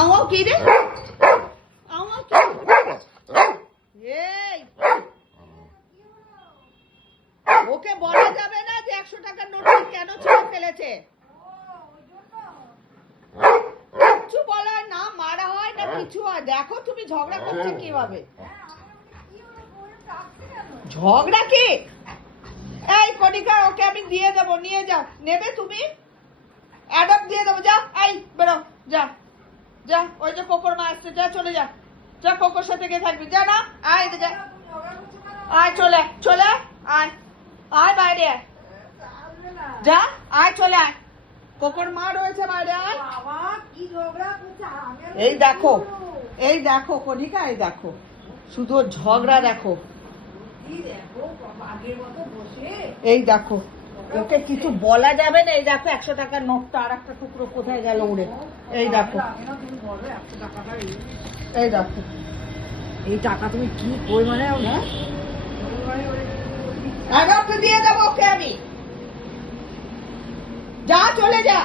আমাও কি রে আমাও কি এই ওকে বলা যাবে না যে 100 টাকার নোটটা কেন ছিঁড়ে ফেলেছে। কিছু বলা হয় না, মারা হয় না কিছু হয়। দেখো তুমি ঝগড়া করছো কিভাবে। ঝগড়া কি? এই কণিকা ওকে আমি দিয়ে দেবো, নিয়ে যাও। নেবে তুমি? অ্যাডাপ্ট দিয়ে দেবো। যা এই বেরো, যা যা। ওই যে কোকোর মা আসছে, যা চলে যা। যা কোকোর সাথে গিয়ে থাকবি। যা না, আয় এদিকে আয়, চলে চলে আয়, আয় বাইরে আয়, যা আয়, চলে আয়। কোকোর মা রয়েছে বাইরে, আয়। এই দেখো, এই দেখো কণিকা, এই দেখো শুধু ঝগড়া দেখো। এই দেখো ওকে কিছু বলা যাবে না। এই দেখো 100 টাকার নোটটা আর একটা টুকরো কোথায় গেল উড়ে। এই দেখো, এই দেখো এই টাকা তুমি কি পরিমাণে দিয়ে দেবো ওকে আমি। যা চলে যা।